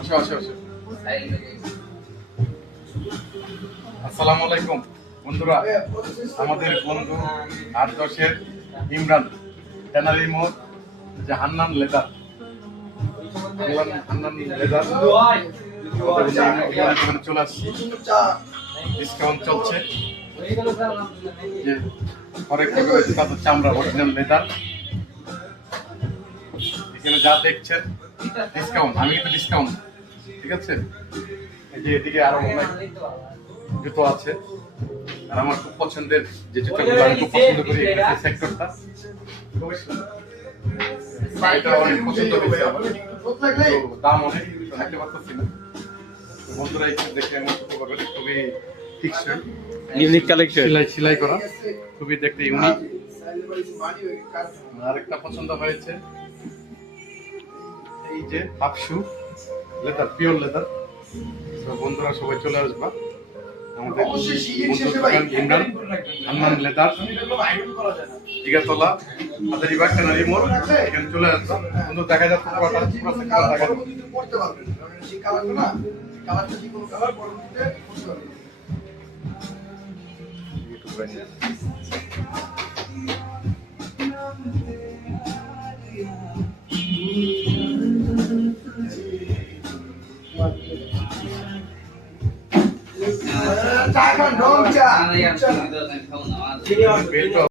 আসো আসো আসো। আসসালামু আলাইকুম বন্ধুরা, আমাদের বন্ধু 8-10-এর ইমরান ট্যানারি মোড়, যে হান্নান লেদার, হান্নান লেদার এখানে চলে আসছি। ডিসকাউন্ট চলছে, যে হরেকটা রয়েছে তাদের চামড়া অরিজিনাল লেদার। এখানে যা দেখছেন ডিসকাউন্ট, আমি কিন্তু ডিসকাউন্ট, ঠিক আছে। এই যে এদিকে আরো অনেক জুতো আছে, আর আমার খুব পছন্দের যে জুতোগুলো আমি খুব পছন্দ করি এই সেক্টরটা, এটা অনেক পছন্দ হয়েছে আমার। তো দাম অনেক থাকতে পারতেছি না, তো বন্ধুরা এখানে দেখে আমার ছোট করবেন, খুবই টিকসই, ইউনিক কালেকশন, সেলাই করা, খুবই দেখতে ইউনিক। আরেকটা পছন্দ হয়েছে এই যে হাফ শু লেদার, পিওর লেদার। তো বন্ধুরা সবাই চলে আসবা আমাদের ইমরান হান্নান লেদার, জিগাতলা হাজারিবাগ ট্যানারি মোড়, এখানে চলে আসবা। বন্ধু দেখা যাচ্ছে পুরোটা পুরো সেক্টর দেখা চা খান, রং চা। যাচ্ছে।